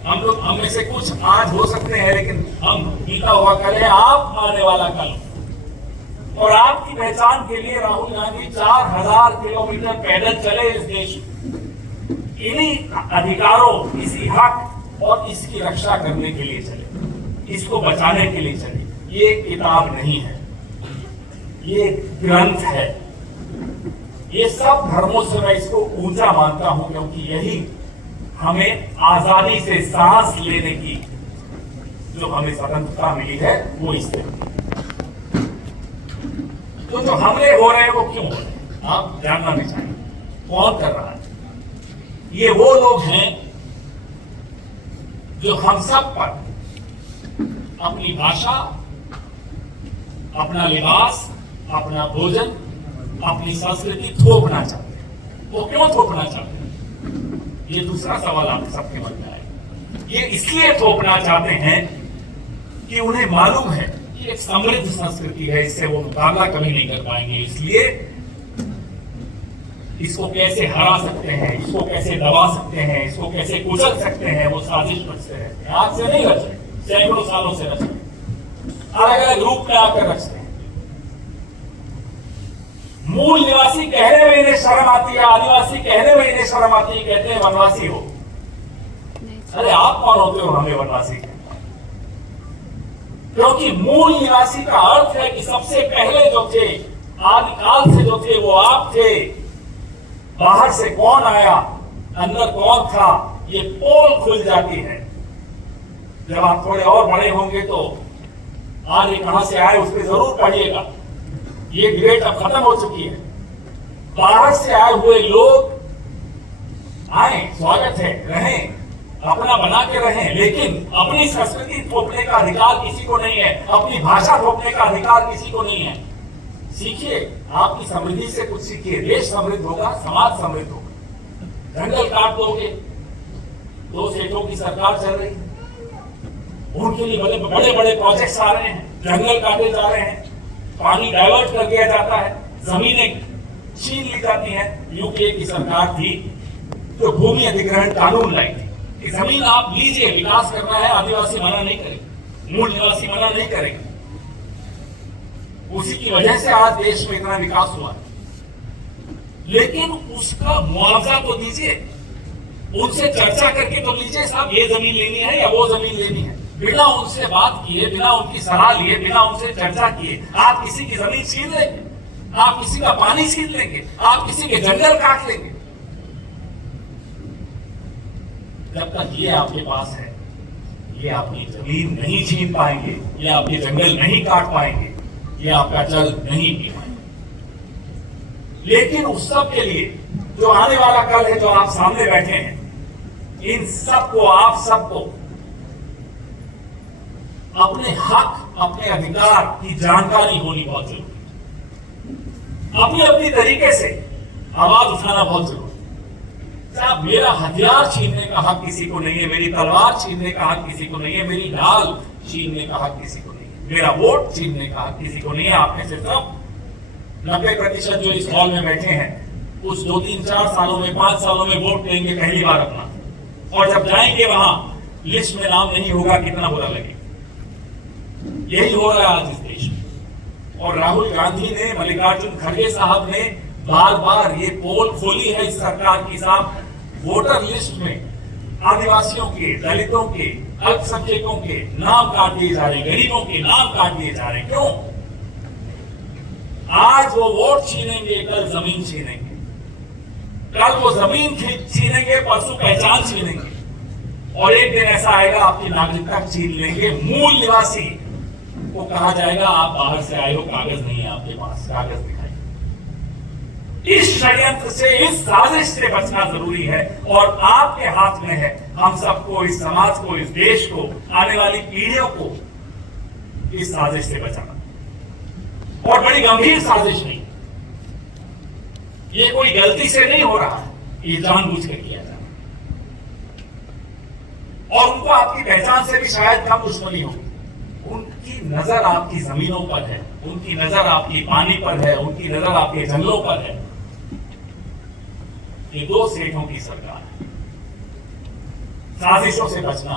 हम में से कुछ आज हो सकते हैं, लेकिन हम बीता हुआ कल है, आप आने वाला कल। और आपकी पहचान के लिए राहुल गांधी 4000 किलोमीटर पैदल चले इस देश में, इन्हीं अधिकारों, इसी हक और इसकी रक्षा करने के लिए चले, इसको बचाने के लिए चले। ये किताब नहीं है, ये ग्रंथ है। ये सब धर्मों से मैं इसको ऊंचा मानता हूं, क्योंकि यही हमें आजादी से सांस लेने की जो हमें स्वतंत्रता मिली है वो इससे। तो जो हमले हो रहे हैं वो क्यों हो रहे हैं, आप जानना नहीं चाहिए। कौन कर रहा है? ये वो लोग हैं जो हम सब पर अपनी भाषा, अपना लिबास, अपना भोजन, अपनी संस्कृति थोपना चाहते हैं। वो क्यों थोपना चाहते हैं? ये दूसरा सवाल आप सबके मन में आएगा। ये इसलिए थोपना चाहते हैं कि उन्हें मालूम है कि एक समृद्ध संस्कृति है, इससे वो मुकाबला कभी नहीं कर पाएंगे। इसलिए इसको कैसे हरा सकते हैं, इसको कैसे दबा सकते हैं, इसको कैसे कुचल सकते हैं, वो साजिश रचते रहते हैं। आज से नहीं रच रहे, सैकड़ों सालों से रच रहे, अलग अलग रूप में आकर रचते हैं। मूल निवासी कहने में इन्हें शर्म आती है, आदिवासी कहने में इन्हें शर्म आती है, कहते हैं वनवासी हो। अरे आप कौन होते हो हमें वनवासी कहते? क्योंकि मूल निवासी का अर्थ है कि सबसे पहले जो थे, आदिकाल से जो थे वो आप थे। बाहर से कौन आया, अंदर कौन था, ये पोल खुल जाती है। जब आप थोड़े और बड़े होंगे तो आर्य कहां से आए उस पर जरूर पढ़िएगा। ये डिबेट अब खत्म हो चुकी है। बाहर से आए हुए लोग आए, स्वागत है, रहें, अपना बना के रहें, लेकिन अपनी संस्कृति थोपने का अधिकार किसी को नहीं है, अपनी भाषा थोपने का अधिकार किसी को नहीं है। सीखिए, आपकी समृद्धि से कुछ सीखिए। देश समृद्ध होगा, समाज समृद्ध होगा। जंगल काट दोगे, 2 सेठों की सरकार चल रही है, उनके लिए बड़े बड़े प्रोजेक्ट्स आ रहे हैं, जंगल काटे जा रहे हैं, पानी डाइवर्ट कर दिया जाता है, जमीनें छीन ली जाती हैं। यूपीए की सरकार थी जो भूमि अधिग्रहण कानून लाई थी कि जमीन आप लीजिए, विकास करना है, आदिवासी मना नहीं करेंगे, मूल निवासी मना नहीं करेंगे। उसी की वजह से आज देश में इतना विकास हुआ है। लेकिन उसका मुआवजा तो दीजिए, उनसे चर्चा करके तो लीजिए, साहब ये जमीन लेनी है या वो जमीन लेनी है। बिना उनसे बात किए, बिना उनकी सलाह लिए, बिना उनसे चर्चा किए आप किसी की जमीन छीन लेंगे, आप किसी का पानी छीन लेंगे, आप किसी के जंगल काट लेंगे। जब तक ये आपके पास है, ये आपकी जमीन नहीं छीन पाएंगे, ये आपके जंगल नहीं काट पाएंगे, ये आपका जल नहीं पी पाएंगे। लेकिन उस सब के लिए जो आने वाला कल है, जो आप सामने बैठे हैं, इन सबको, आप सबको अपने हक, अपने अधिकार की जानकारी होनी बहुत जरूरी है। अपनी अपनी तरीके से आवाज उठाना बहुत जरूरी है। साहब, मेरा हथियार छीनने का हक किसी को नहीं है, मेरी तलवार छीनने का हक किसी को नहीं है, मेरी ढाल छीनने का हक किसी को नहीं है, मेरा वोट छीनने का हक किसी को नहीं है। आप में से सब 90% जो इस हॉल में बैठे हैं, उस 2, 3, 4 सालों में, 5 सालों में वोट देंगे पहली बार अपना, और जब जाएंगे वहां लिस्ट में नाम नहीं होगा, कितना बुरा लगेगा। यही हो रहा है आज इस देश में। और राहुल गांधी ने, मल्लिकार्जुन खड़गे साहब ने बार बार ये पोल खोली है इस सरकार की। साहब, वोटर लिस्ट में आदिवासियों के, दलितों के, अल्पसंख्यकों के नाम काट दिए जा रहे, गरीबों के नाम काट दिए जा रहे। क्यों? आज वो वोट छीनेंगे, कल जमीन छीनेंगे, कल वो जमीन छीनेंगे, परसों पहचान छीनेंगे, और एक दिन ऐसा आएगा आपकी नागरिकता छीन लेंगे। मूल निवासी को कहा जाएगा आप बाहर से आए हो, कागज नहीं है आपके पास, कागज दिखाइए। इस षड्यंत्र से, इस साजिश से बचना जरूरी है, और आपके हाथ में है हम सबको, इस समाज को, इस देश को, आने वाली पीढ़ियों को इस साजिश से बचाना। और बड़ी गंभीर साजिश नहीं, ये कोई गलती से नहीं हो रहा है, ये जानबूझ कर किया जा रहा है। और उनको आपकी पहचान से भी शायद कम दुश्मनी होगी। उनकी नजर आपकी जमीनों पर है, उनकी नजर आपकी पानी पर है, उनकी नजर आपके जंगलों पर है। ये 2 सेठों की सरकार है। साजिशों से बचना।